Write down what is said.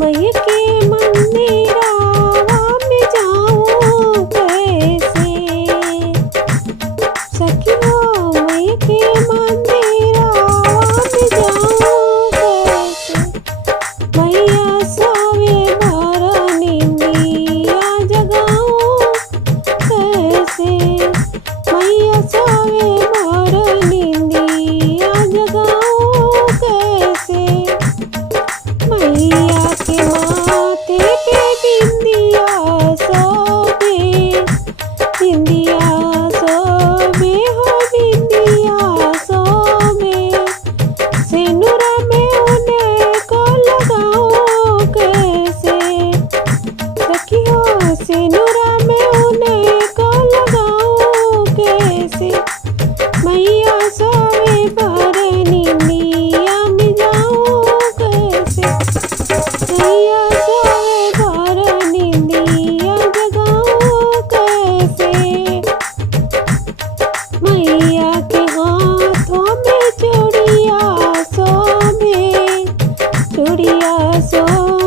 मैया के मंदिरवा में जाऊं कैसे। सखियो मैया के मंदिरवा में जाऊं कैसे। मैया सोवे भर निंदिया जगाऊं कैसे। मैया सोवे भर निंदिया जगाऊं कैसे। मैया के माथे पे बिंदिया सोबे। बिंदिया सोबे हो बिंदिया सोबे। सिनुरा में उन्हें को लगाऊं कैसे। सखियो सिनुरा में उन्हें को लगाऊं कैसे। मैया सोवे भर निंदिया में जाऊं कैसे। मैया सोवे भर निंदिया जगाऊं कैसे। मैया के हाथों में चूड़िया सोबे। चूड़िया सोबे।